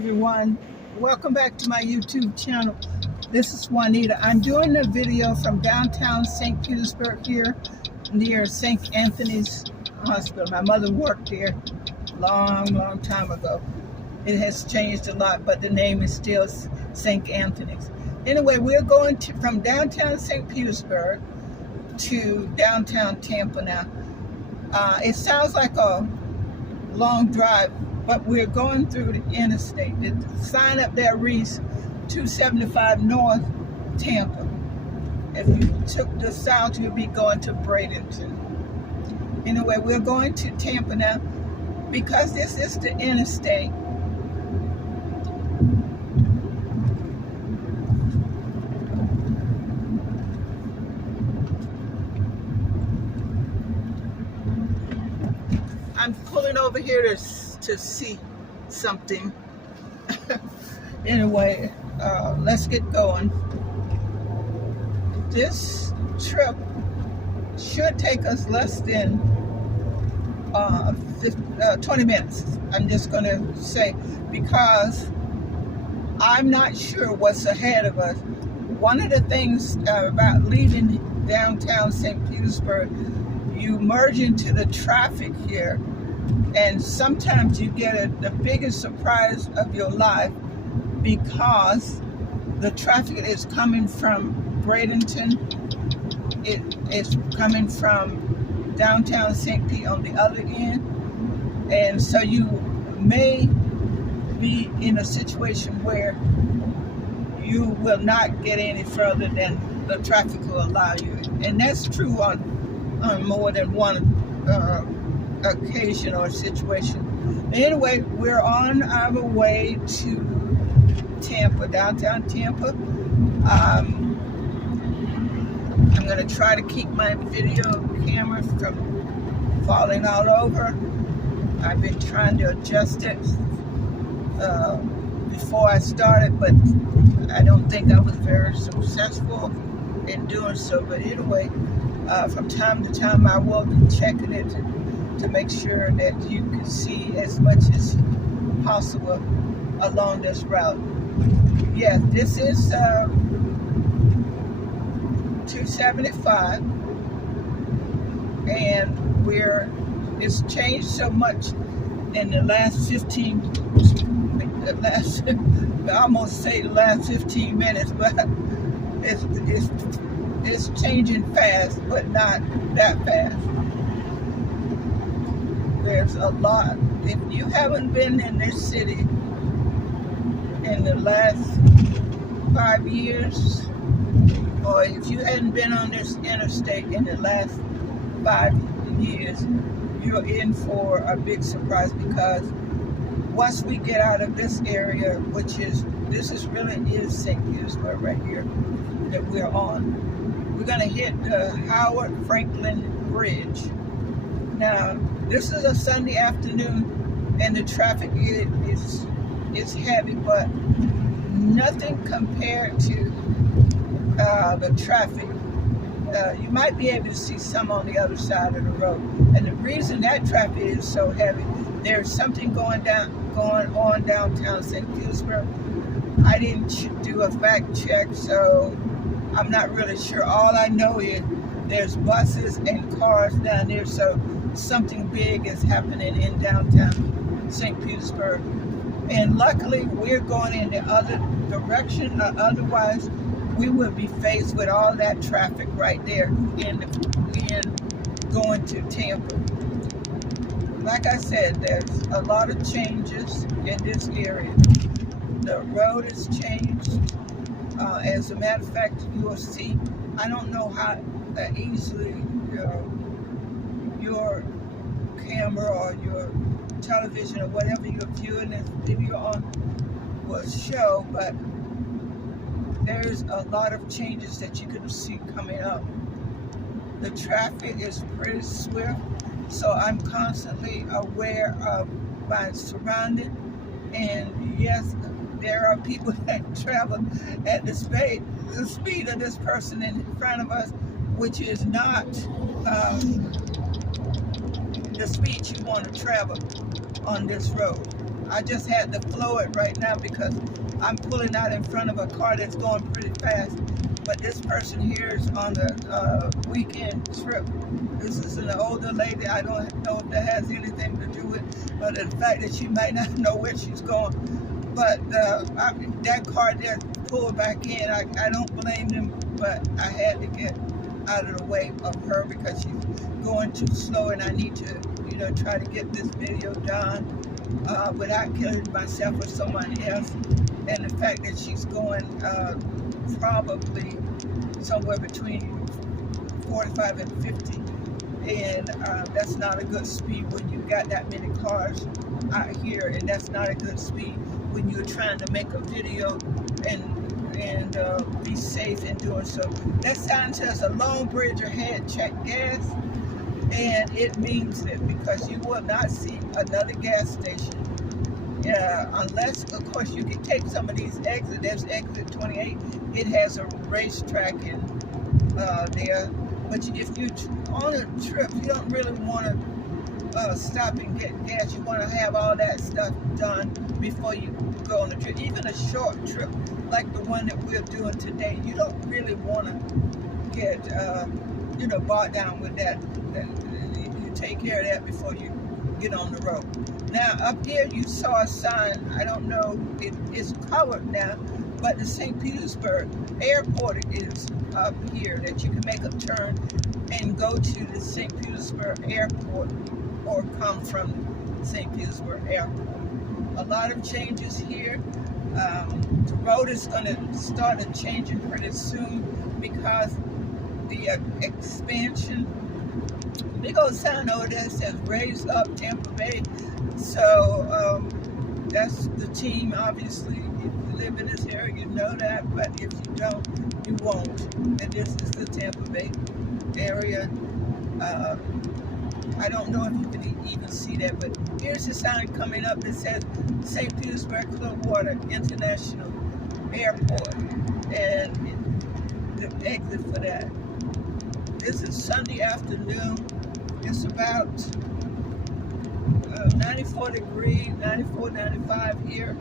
everyone. Welcome back to my YouTube channel. This is Juanita. I'm doing a video from downtown St. Petersburg here near St. Anthony's Hospital. My mother worked there long time ago. It has changed a lot, but the name is still St. Anthony's. Anyway, we're going from downtown St. Petersburg to downtown Tampa now. It sounds like a long drive, but we're going through the interstate. The sign up there reads 275 North Tampa. If you took the south, you'll be going to Bradenton. Anyway, we're going to Tampa now because this is the interstate. I'm pulling over here to see something. Anyway, let's get going. This trip should take us less than 20 minutes. I'm just going to say, because I'm not sure what's ahead of us. One of the things about leaving downtown St. Petersburg, you merge into the traffic here, and sometimes you get the biggest surprise of your life because the traffic is coming from Bradenton. It is coming from downtown St. Pete on the other end, and so you may be in a situation where you will not get any further than the traffic will allow you, and that's true on more than one occasion or situation. Anyway, we're on our way to Tampa, downtown Tampa. I'm going to try to keep my video camera from falling all over. I've been trying to adjust it before I started, but I don't think I was very successful in doing so. But anyway, from time to time I will be checking it to make sure that you can see as much as possible along this route. Yes, this is 275, and it's changed so much in the last 15 minutes, but it's changing fast, but not that fast. There's a lot. If you haven't been in this city in the last 5 years, or if you hadn't been on this interstate in the last 5 years, you're in for a big surprise, because once we get out of this area, this is St. Petersburg right here that we're on, we're going to hit the Howard Frankland Bridge. Now, this is a Sunday afternoon, and the traffic is heavy, but nothing compared to the traffic. You might be able to see some on the other side of the road. And the reason that traffic is so heavy, there's something going on downtown St. Petersburg. I didn't do a fact check, so I'm not really sure. All I know is there's buses and cars down there, so something big is happening in downtown St. Petersburg. And luckily, we're going in the other direction. Otherwise, we would be faced with all that traffic right there in going to Tampa. Like I said, there's a lot of changes in this area. The road has changed. As a matter of fact, you will see, I don't know how easily your camera or your television or whatever you're viewing this video on will show, but there's a lot of changes that you can see coming up. The traffic is pretty swift, so I'm constantly aware of my surroundings. And yes, there are people that travel at the speed of this person in front of us, which is not the speed you want to travel on this road. I just had to flow it right now because I'm pulling out in front of a car that's going pretty fast. But this person here is on a weekend trip. This is an older lady. I don't know if that has anything to do with, but the fact that she might not know where she's going. But that car just pulled back in. I don't blame them, but I had to get out of the way of her because she's going too slow, and I need to, try to get this video done without killing myself or someone else. And the fact that she's going probably somewhere between 45 and 50, and that's not a good speed when you got that many cars out here, and that's not a good speed when you're trying to make a video and be safe in doing so. That sign says a long bridge ahead, check gas, and it means it because you will not see another gas station. Unless, of course, you can take some of these exits. There's exit 28. It has a racetrack in there. But if you're on a trip, you don't really want to stop and get gas. You want to have all that stuff done before you go on a trip. Even a short trip like the one that we're doing today, you don't really want to get, bogged down with that. You take care of that before you get on the road. Now, up here you saw a sign. I don't know, it is covered now, but the St. Petersburg airport is up here that you can make a turn and go to the St. Petersburg airport or come from St. Petersburg airport. A lot of changes here. The road is going to start changing pretty soon because the expansion. Big old sign over there says Raise Up Tampa Bay. So that's the team. Obviously, if you live in this area, you know that. But if you don't, you won't. And this is the Tampa Bay area. I don't know if you can even see that, but here's the sign coming up that says St. Petersburg Clearwater International Airport, and the exit for that. This is Sunday afternoon. It's about 94 degrees, 94, 95 here.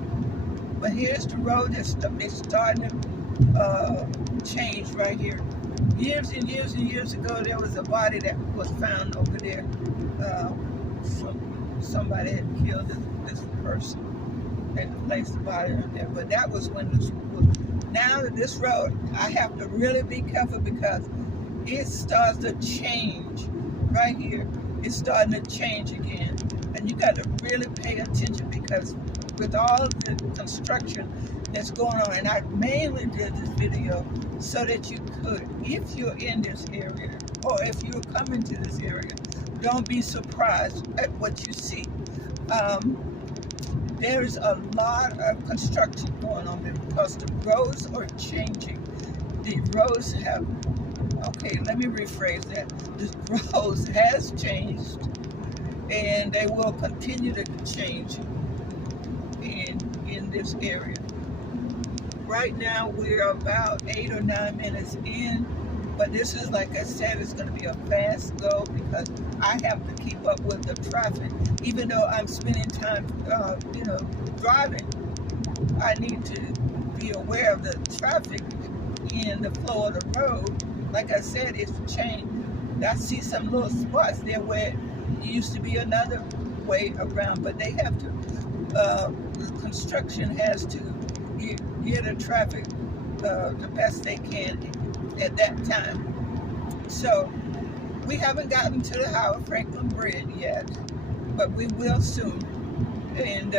But here's the road that's starting to change right here. Years and years and years ago, there was a body that was found over there. Somebody had killed this person and placed the body right there. But that was when this was. Now this road, I have to really be careful because it starts to change right here. It's starting to change again. And you got to really pay attention because with all the construction that's going on, and I mainly did this video so that you could, if you're in this area or if you're coming to this area, don't be surprised at what you see. There's a lot of construction going on there because the roads are changing. The roads have, okay, let me rephrase that. The roads has changed and they will continue to change in this area. Right now we're about 8 or 9 minutes in, but this is, like I said, it's going to be a fast go because I have to keep up with the traffic. Even though I'm spending time, driving, I need to be aware of the traffic in the flow of the road. Like I said, it's changed. I see some little spots there where it used to be another way around, but they have to, the construction has to get the traffic the best they can at that time. So we haven't gotten to the Howard Frankland Bridge yet, but we will soon. And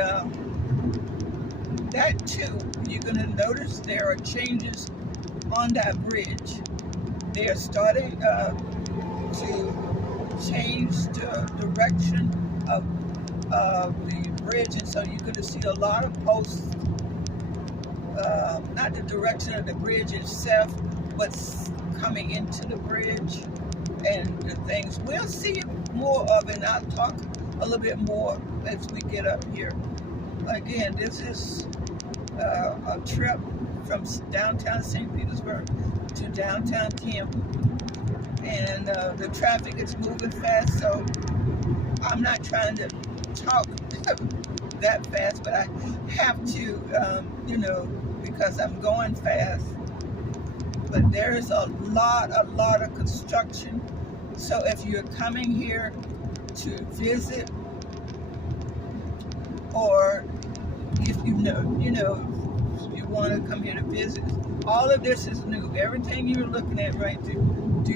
that too, you're going to notice there are changes on that bridge. They are starting to change the direction of the bridge, and so you're going to see a lot of posts, not the direction of the bridge itself, but coming into the bridge and the things. We'll see more of it, and I'll talk a little bit more as we get up here. Again, this is a trip from downtown St. Petersburg to downtown Tampa, and the traffic is moving fast, so I'm not trying to talk that fast, but I have to, you know, because I'm going fast. But there is a lot of construction. So if you're coming here to visit, or if you know, you want to come here to visit, all of this is new. Everything you're looking at right through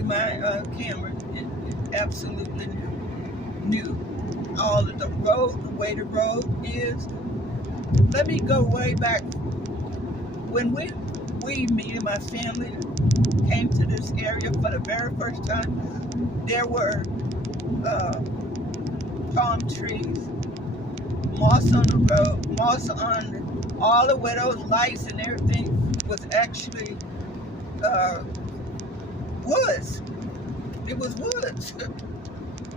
my camera is absolutely new. All of the road, the way the road is. Let me go way back. When me and my family came to this area for the very first time, there were palm trees, moss on the road, moss on all the way. Those lights and everything was actually woods. It was woods.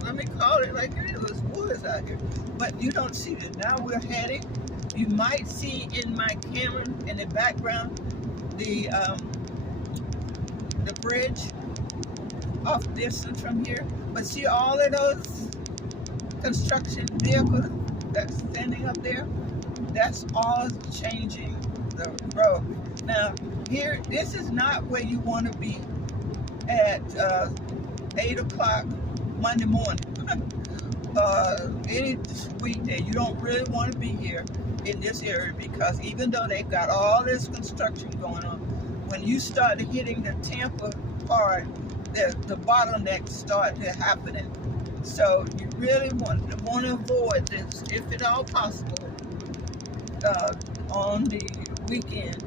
Let me call it like that. It was woods out here. But you don't see it. Now we're heading. You might see in my camera in the background the bridge off distance from here. But see all of those construction vehicles that's standing up there? That's all changing the road. Now here, this is not where you want to be at 8 o'clock Monday morning. Any weekday, you don't really want to be here in this area, because even though they've got all this construction going on, when you start hitting the Tampa part, the bottlenecks start happening. So you really want to avoid this, if at all possible, on the weekend,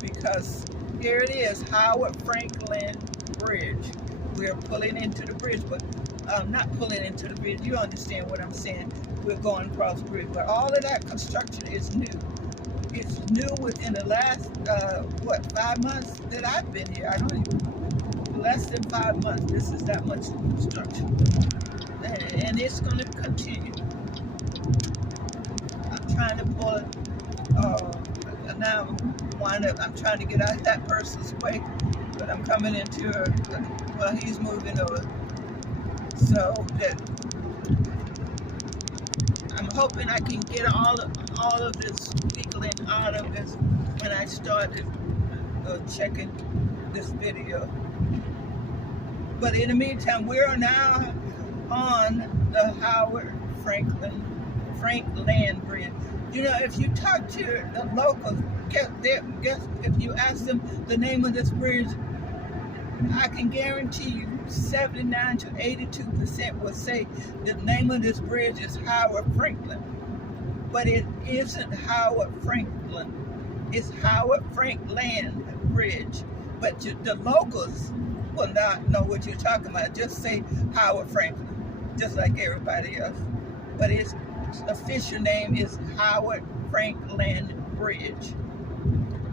because here it is, Howard Frankland Bridge. We're pulling into the bridge, but not pulling into the bridge. You understand what I'm saying? We're going across the bridge, but all of that construction is new. It's new within the last 5 months that I've been here. I don't even, less than 5 months. This is that much construction, and it's going to continue. I'm trying to pull it. Now I'm trying to get out of that person's way, but I'm coming into well, he's moving over. So that I'm hoping I can get all of this wiggling out of this when I started checking this video. But in the meantime, we are now on the Howard Frankland Bridge. You know, if you talk to the locals, guess if you ask them the name of this bridge, I can guarantee you 79 to 82% will say the name of this bridge is Howard Frankland. But it isn't Howard Frankland. It's Howard Frankland Bridge. But the locals will not know what you're talking about. Just say Howard Frankland, just like everybody else. But its official name is Howard Frankland Bridge.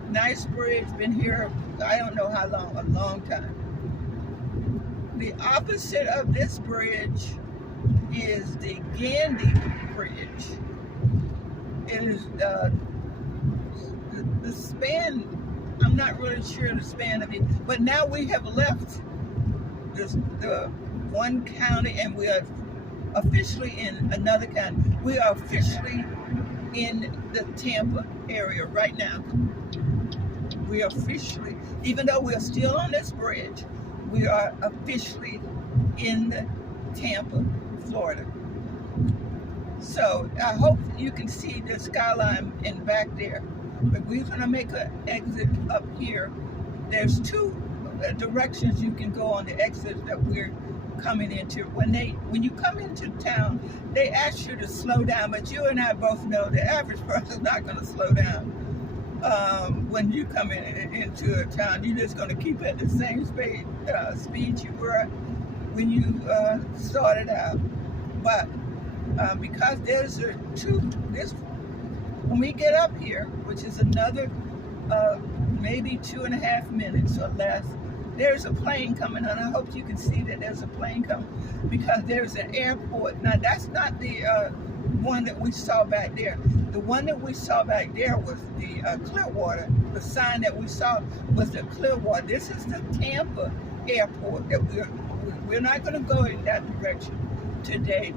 Nice bridge, been here, I don't know how long, a long time. The opposite of this bridge is the Gandy Bridge. It is the span, I'm not really sure the span of it, but now we have left the one county and we are officially in another county. We are officially in the Tampa area right now. We are officially, even though we are still on this bridge, we are officially in Tampa, Florida. So I hope you can see the skyline in back there. But we're going to make an exit up here. There's two directions you can go on the exit that we're coming into. When you come into town, they ask you to slow down, but you and I both know the average person's not going to slow down. When you come into a town, you're just going to keep at the same speed you were when you started out. But because there's when we get up here, which is another maybe 2.5 minutes or less, there's a plane coming on. I hope you can see that there's a plane coming, because there's an airport. Now that's not the one that we saw back there. The one that we saw back there was the Clearwater. The sign that we saw was the Clearwater. This is the Tampa airport that we're not going to go in that direction today.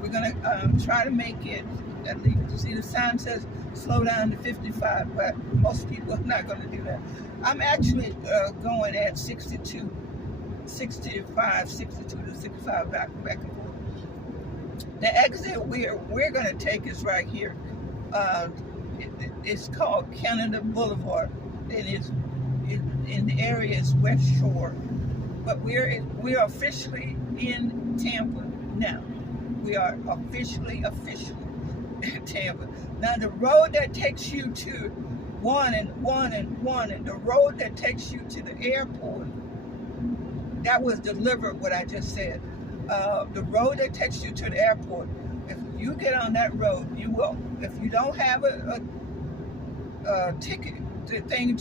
We're going to try to make it at least. See, the sign says slow down to 55, but most people are not going to do that. I'm actually going at 62, 65, 62 to 65 back and forth. The exit we're going to take is right here. It's called Canada Boulevard. It is in the area is West Shore, but we are officially in Tampa now. We are officially in Tampa. Now the road that takes you to one and the road that takes you to the airport, that was delivered what I just said. The road that takes you to the airport, if you get on that road, you will. If you don't have a ticket, the thing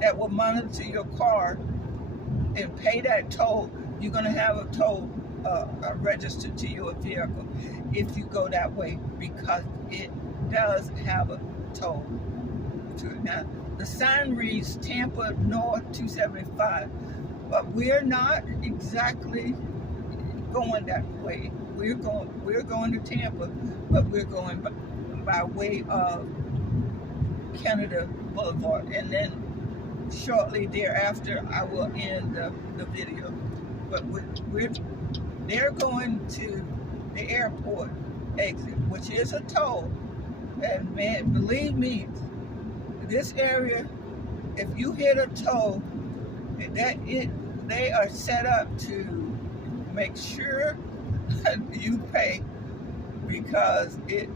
that will monitor your car and pay that toll, you're going to have a toll registered to your vehicle if you go that way, because it does have a toll to it. Now, the sign reads Tampa North 275, but we're not exactly going that way. We're going to Tampa, but we're going by way of Canada Boulevard, and then shortly thereafter I will end the video. But they're going to the airport exit, which is a toll. And man, believe me, this area, if you hit a toll, they are set up to make sure you pay, because it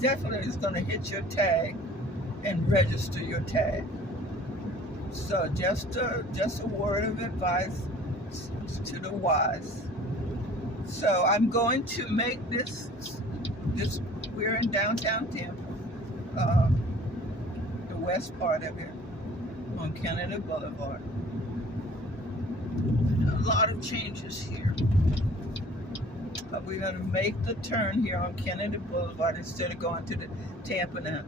definitely is going to hit your tag and register your tag. So just a word of advice to the wise. So I'm going to make this we're in downtown Tampa, the west part of it, on Canada Boulevard. A lot of changes here, but we're going to make the turn here on Canada Boulevard instead of going to the Tampa now.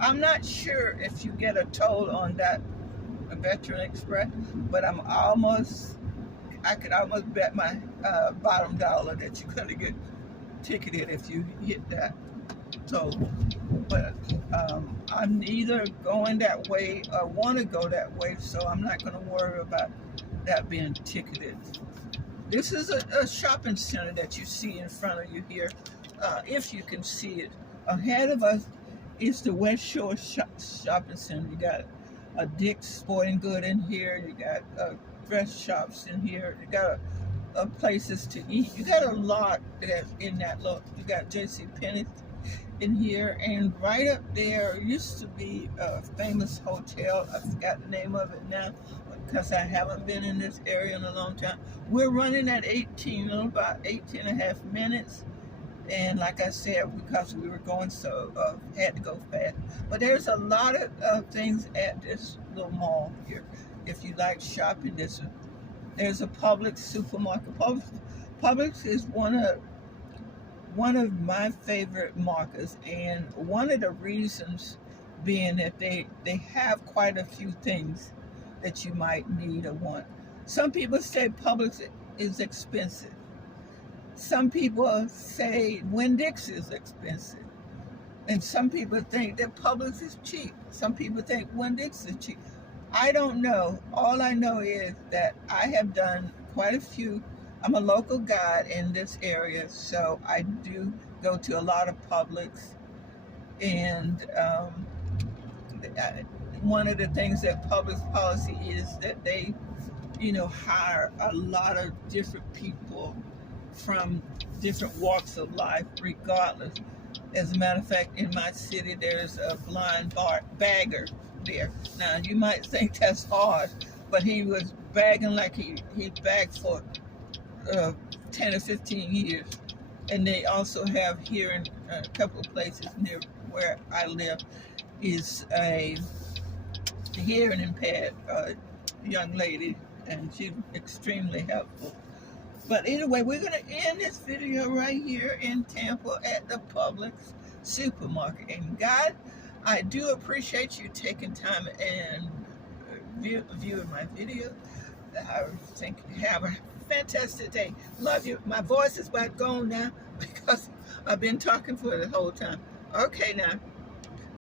I'm not sure if you get a toll on that Veteran Express, but I could almost bet my bottom dollar that you're going to get ticketed if you hit that toll. But I'm neither going that way or want to go that way, so I'm not going to worry about that being ticketed. This is a shopping center that you see in front of you here, if you can see it. Ahead of us is the West Shore Shopping Center. You got a Dick's Sporting Good in here. You got dress shops in here. You got places to eat. You got a lot that's in that look. You got J.C. Penney in here, and right up there used to be a famous hotel. I forgot the name of it now because I haven't been in this area in a long time. We're running at about 18 and a half minutes. And like I said, because we were going had to go fast. But there's a lot of things at this little mall here. If you like shopping, there's a Publix supermarket. Publix is one of my favorite markets, and one of the reasons being that they have quite a few things that you might need or want. Some people say Publix is expensive. Some people say Winn-Dixie is expensive. And some people think that Publix is cheap. Some people think Winn-Dixie is cheap. I don't know. All I know is that I have done quite a few. I'm a local guide in this area, so I do go to a lot of Publix. And one of the things that Publix policy is that they, hire a lot of different people from different walks of life, regardless. As a matter of fact, in my city, there's a blind bagger there. Now, you might think that's hard, but he was bagging like he bagged for 10 or 15 years. And they also have here in a couple of places near where I live is a hearing impaired young lady, and she's extremely helpful. But anyway, we're going to end this video right here in Tampa at the Publix supermarket. And God, I do appreciate you taking time and viewing my video. I think you have a fantastic day. Love you. My voice is about gone now because I've been talking for the whole time. Okay, now.